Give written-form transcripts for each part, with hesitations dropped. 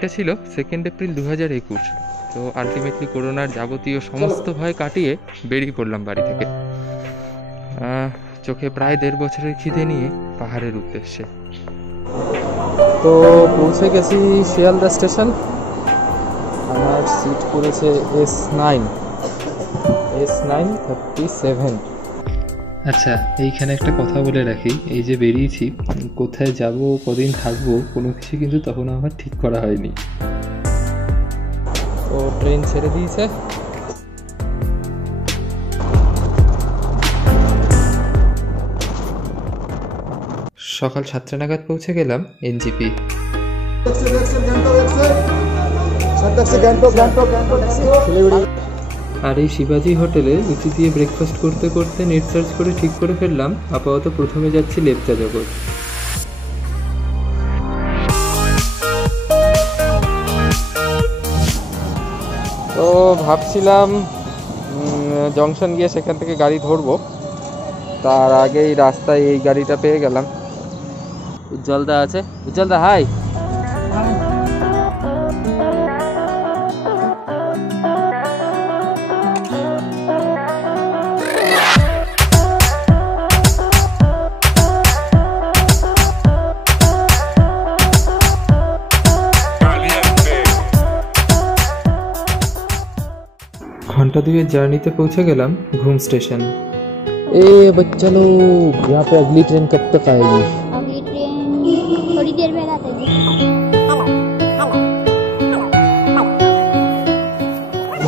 দিনটা ছিল 2 এপ্রিল 2021। তো আলটিমেটলি করোনার যাবতীয় সমস্ত ভয় কাটিয়ে বেরিয়ে পড়লাম বাড়ি থেকে, চোখে প্রায় 1.5 বছরের খিদে নিয়ে পাহাড়ের উদ্দেশ্যে। তো পৌঁছে গেছি শিয়ালদা স্টেশন। আমার সিট পড়েছে S937। আচ্ছা, এইখানে একটা কথা বলে রাখি, এই যে বেরিয়েছি, কোথায় যাব, কদিন থাকবো, কোনো কিছু কিন্তু তখন আমার ঠিক করা হয়নি। তো ট্রেন ছেড়ে দিয়েছে। সকাল 7টা নাগাদ পৌঁছে গেলাম এনজিপি। আর এই শিবাজি হোটেলে লুচি দিয়ে ব্রেকফাস্ট করতে করতে নেট সার্চ করে ঠিক করে ফেললাম আপাতত প্রথমে যাচ্ছি লেপচা জগৎ। তো ভাবছিলাম জংশন গিয়ে সেখান থেকে গাড়ি ধরবো, তার আগেই রাস্তায় এই গাড়িটা পেয়ে গেলাম। উজ্জ্বলদা আছে। উজ্জ্বলদা হাই। घंटा 2 जर्नीते पहुंचे गलम घूम स्टेशन। ए बच्चा लोग, यहाँ पे अगली ट्रेन कब तक आएगी? अगली ट्रेन थोड़ी देर में आती है।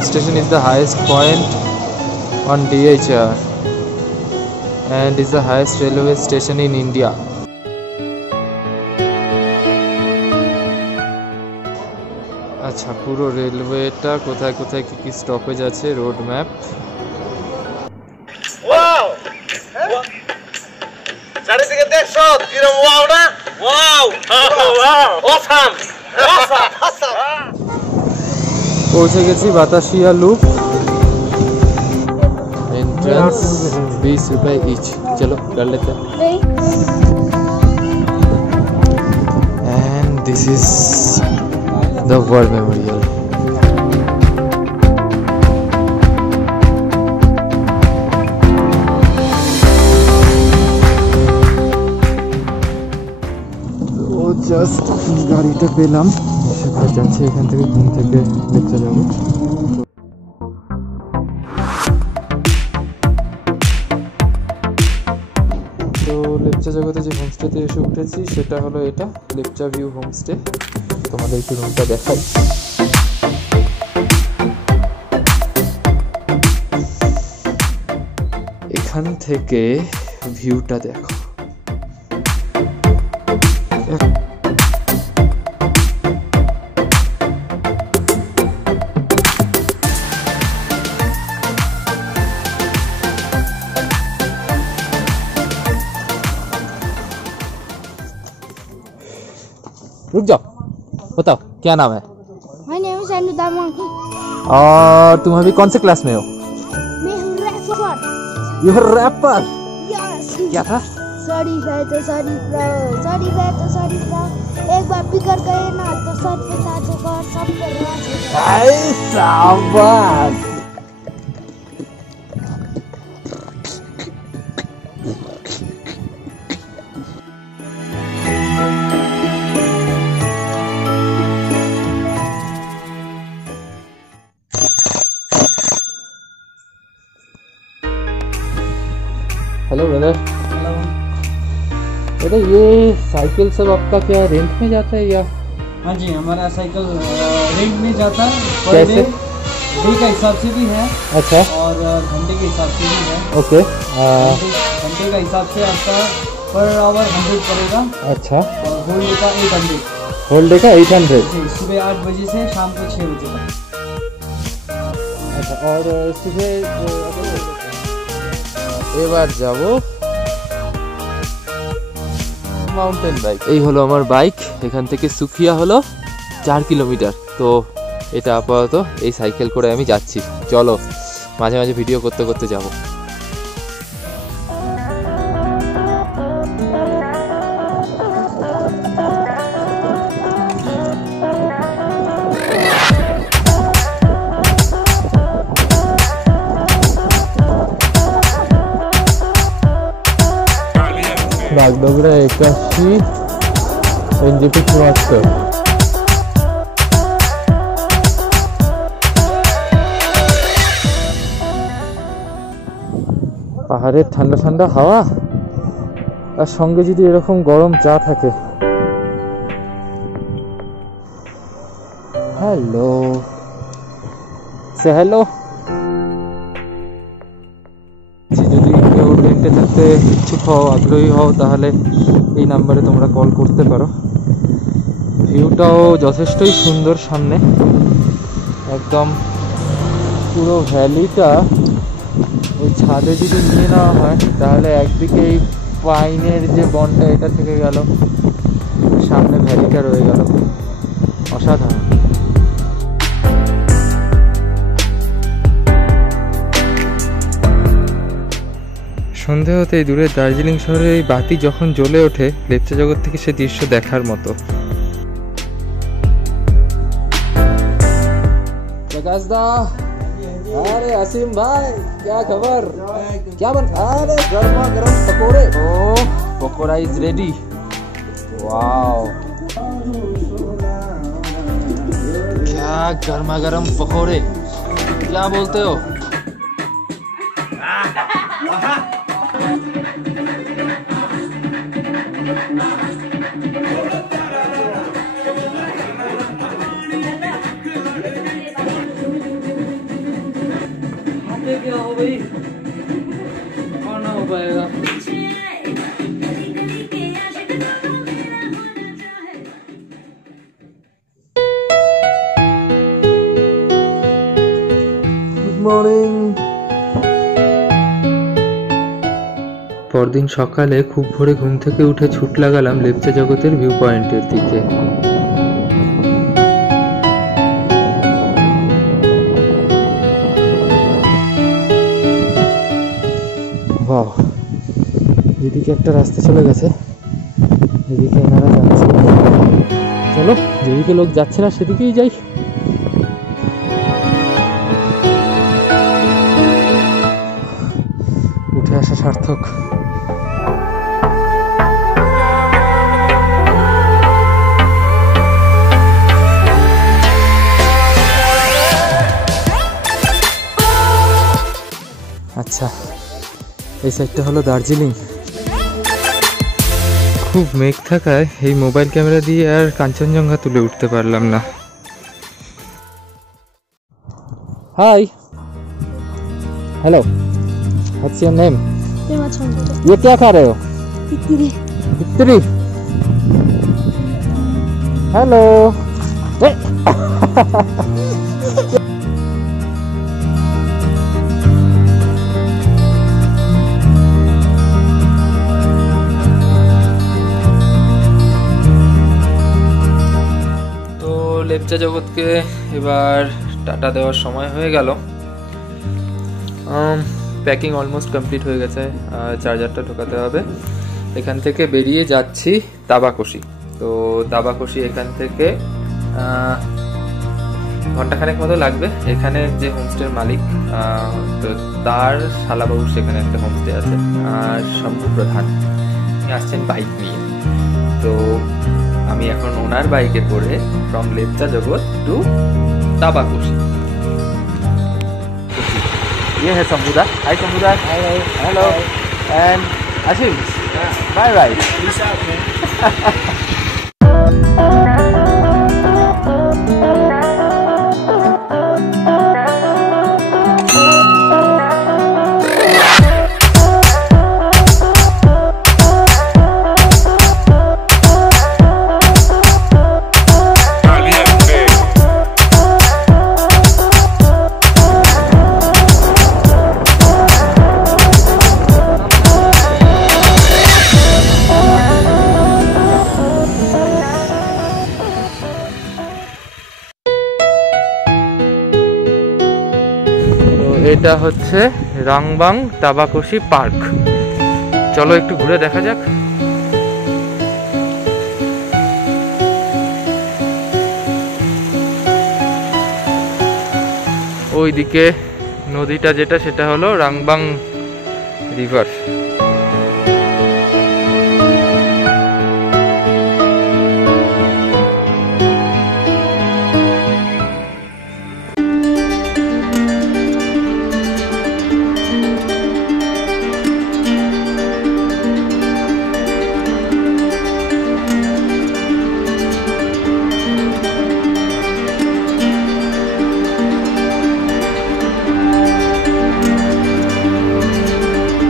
Station is the highest point on DHR and is the highest railway station in India. আচ্ছা, পুরো রেলওয়েটা কোথায় কোথায় কি কি স্টপেজ আছে, রোড ম্যাপ। ওয়াও, চারিদিকে দেখছো কিরকম ওয়াও না? Wow wow, awesome awesome. পৌঁছে গেছি বাতাসিয়া লুপ। एंट्रेंस 20 रुपए ईच। चलो कर लेते हैं। And this is the war memorial। তো জাস্ট গাড়িটা পেলাম, সেখানে যাচ্ছি এখান থেকে, ঘুম থেকে লেপচা যাব। তো লেপচা জগতে যে হোমস্টেতে এসে উঠেছি সেটা হলো এটা, লেপচা ভিউ হোমস্টে। তোমাদের একটু রুমটা দেখাই। এখান থেকে ভিউটা দেখো। रुक जाओ, बताओ क्या नाम है? My name is Anuda Monkey। और तुम अभी कौन से क्लास में हो? मैं हूँ rapper. You are rapper? Yes. क्या था? सॉरी है तो सॉरी ब्रो, सॉरी है तो सॉरी ब्रो। एक बार बिगड़ गए ना तो सच बता दो और सब करवा दो। शाबाश। Hello brother. हेलो। बेटा ये साइकिल सब आपका क्या रेंट में जाता है या? हाँ जी, हमारा साइकिल रेंट में जाता है। पर कैसे? डे का हिसाब से भी है। अच्छा। और घंटे के हिसाब से भी है। ओके। घंटे का हिसाब से आपका पर आवर 100 पड़ेगा। अच्छा। और होल डे का 800। होल डे का 800। जी, सुबह 8 बजे से शाम को 6 बजे तक। अच्छा, और सुबह এবার যাব মাউন্টেন বাইক। এই হলো আমার বাইক, এখান থেকে সুখিয়া হলো 4 কিলোমিটার। তো এটা আপাতত এই সাইকেল করে আমি যাচ্ছি। চলো মাঝে মাঝে ভিডিও করতে করতে যাব। बागडोगरा 81 NJP 74। পাহাড়ের ঠান্ডা ঠান্ডা হাওয়া আর সঙ্গে যদি এরকম গরম চা থাকে। হ্যালো, সে হ্যালো। যদি কেউ রেন্টে থাকতে ইচ্ছুক হও, আগ্রহী হও, তাহলে এই নাম্বারে তোমরা কল করতে পারো। ভিউটাও যথেষ্টই সুন্দর, সামনে একদম পুরো ভ্যালিটা ওই ছাদে যদি নিয়ে নেওয়া হয় তাহলে একদিকে এই পাইনের যে বনটা এটা থেকে গেল, সামনে ভ্যালিটা রয়ে গেল, অসাধারণ। সন্ধে হতেই দূরে দার্জিলিং শহরে এই বাতি যখন জ্বলে ওঠে, লেপচা জগৎ থেকে সে দৃশ্য দেখার মতো। प्रकाश दा, अरे असीम भाई क्या खबर, क्या बन, अरे गर्मा गर्म पकोड़े। ओ पकोड़ा इज रेडी, वाओ क्या गर्मा गर्म पकोड़े, क्या बोलते हो? क्या हो भाई, खाना हो पाएगा। Good morning. পরদিন সকালে খুব ভোরে ঘুম থেকে উঠে ছুট লাগালাম লেপচা জগতের ভিউ পয়েন্টের দিকে। এদিকে একটা রাস্তা চলে গেছে, এদিকে এনারা যাচ্ছে। চলো, যেদিকে লোক যাচ্ছে না সেদিকেই যাই। উঠে আসা সার্থক। আচ্ছা, এই সাইডটা হলো দার্জিলিং। খুব মেঘ থাকায় এই মোবাইল ক্যামেরা দিয়ে আর কাঞ্চনজঙ্ঘা তুলে উঠতে পারলাম না। Hi, hello, what's your name? ये क्या खा रहे हो? तितली। हेलो। লেপচা জগৎকে এবার টাটা দেওয়ার সময় হয়ে গেল। প্যাকিং অলমোস্ট কমপ্লিট হয়ে গেছে, চার্জারটা ঢোকাতে হবে। এখান থেকে বেরিয়ে যাচ্ছি দাবাকোষি। তো দাবাকোষি এখান থেকে ঘন্টাখানেক মতো লাগবে। এখানে যে হোমস্টের মালিক, তো তার শালাবাবুর সেখানে একটা হোমস্টে আছে, আর শম্ভু প্রধান আসছেন বাইক নিয়ে। তো আমি এখন ওনার বাইকে করে ফ্রম লেপচা জগৎ টু দাবাকোষি। ये है शंभूदा। हाय शंभूदा। Hello and Asim, bye bye. এটা হচ্ছে রাংবাং দাবাকোষি পার্ক। চলো একটু ঘুরে দেখা যাক। ওইদিকে নদীটা যেটা, সেটা হলো রাংবাং রিভার।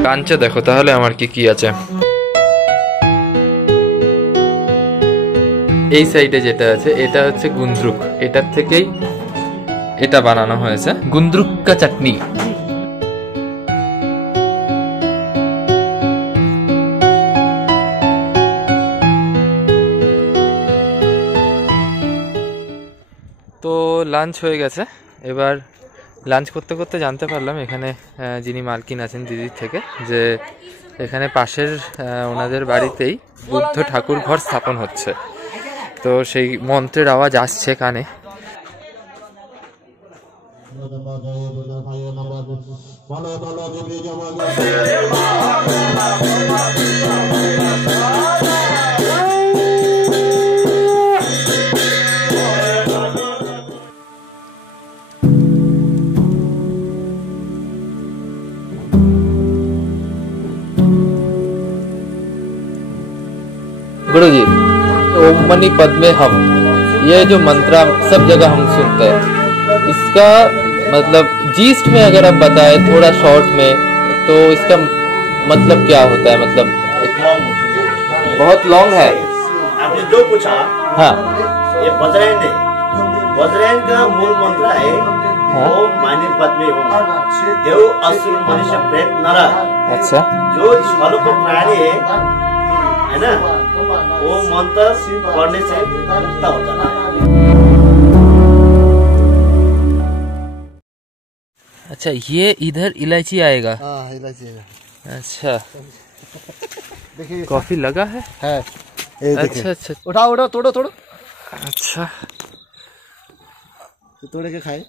কাঞ্চে দেখো তাহলে আমার কি কি আছে। এই সাইডে যেটা আছে এটা হচ্ছে গুন্দ্রুক, এটার থেকেই এটা বানানো হয়েছে, গুন্দ্রুক কা চাটনি। তো লাঞ্চ হয়ে গেছে, এবার লাঞ্চ করতে করতে জানতে পারলাম এখানে যিনি মালকিন আছেন দিদির থেকে, যে এখানে পাশের ওনাদের বাড়িতেই বুদ্ধ ঠাকুর ঘর স্থাপন হচ্ছে। তো সেই মন্ত্রের আওয়াজ আসছে কানে। गुरु जी, ओम मणि पद में हम, ये जो मंत्र सब जगह हम सुनते हैं, इसका मतलब जीस्ट में अगर आप बताएं थोड़ा शॉर्ट में, तो इसका मतलब क्या होता है? मतलब बहुत लॉन्ग है। आपने जो पूछा, हाँ, ये वज्रयान है। वज्रयान का मूल मंत्र है हाँ? ओम मणि पद में हम, देव असुर मनुष्य प्रेत नर, अच्छा, जो छलों को प्राणी है ना, वो मंत्र पढ़ने से मुक्त हो जाता है। अच्छा, ये इधर इलायची आएगा। हाँ, इलायची है। अच्छा, देखिए कॉफी लगा है। है, ये देखिए। अच्छा अच्छा उठाओ उठाओ, तोड़ो तोड़ो, अच्छा। तो तोड़ के खाए।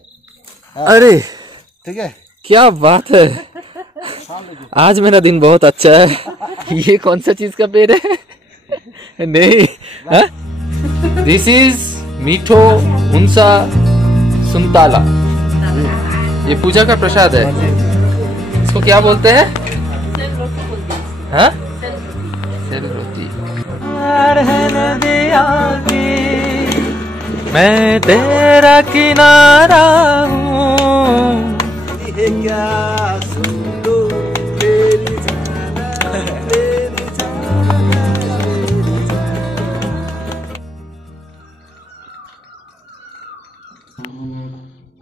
अरे ठीक है, क्या बात है, आज मेरा दिन बहुत अच्छा है। ये कौन सा चीज का पेड़ है? नहीं, दिस इज मीठो हुंसा सुनताला, ये पूजा का प्रसाद है। इसको क्या बोलते हैं? हाँ, सेल रोटी। मैं तेरा किनारा हूँ,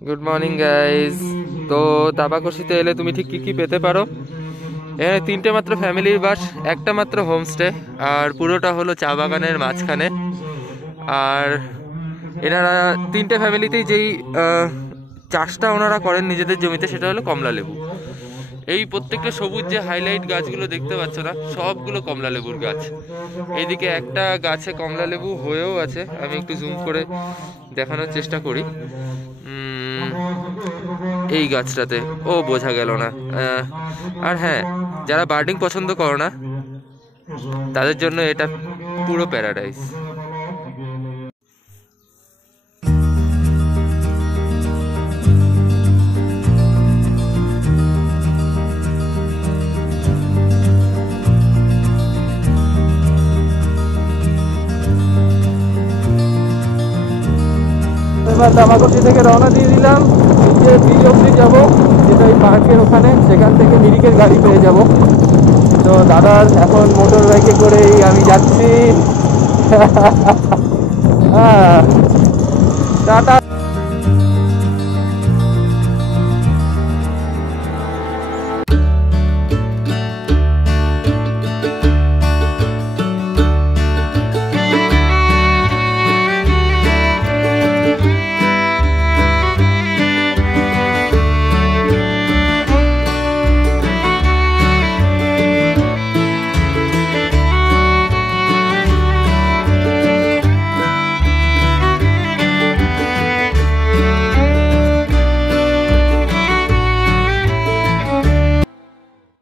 গুড মর্নিং গাইজ। তো তাবাকশিতে এলে তুমি ঠিক কি কি পেতে পারো? এখানে তিনটে মাত্র ফ্যামিলির বাস, একটা মাত্র হোমস্টে, আর পুরোটা হলো চা বাগানের মাঝখানে। আর এনারা তিনটে ফ্যামিলিতেই যেই চাষটা ওনারা করেন নিজেদের জমিতে, সেটা হলো কমলা লেবু। এই প্রত্যেকটা সবুজ যে হাইলাইট গাছগুলো দেখতে পাচ্ছ না, সবগুলো কমলা লেবুর গাছ। এইদিকে একটা গাছে কমলা লেবু হয়েও আছে, আমি একটু জুম করে দেখানোর চেষ্টা করি। এই গাছটাতে ও বোঝা গেল না। আর হ্যাঁ, যারা বার্ডিং পছন্দ করো না তাদের জন্য এটা পুরো প্যারাডাইস। এবার তামাকড়ি থেকে রওনা দিয়ে দিলাম, নিচে ব্রিজ অব্দি যাবো, যেটা এই পার্কের ওখানে, সেখান থেকে মিরিকের গাড়ি পেয়ে যাব। তো দাদার এখন মোটর বাইকে করেই আমি যাচ্ছি। টাটা।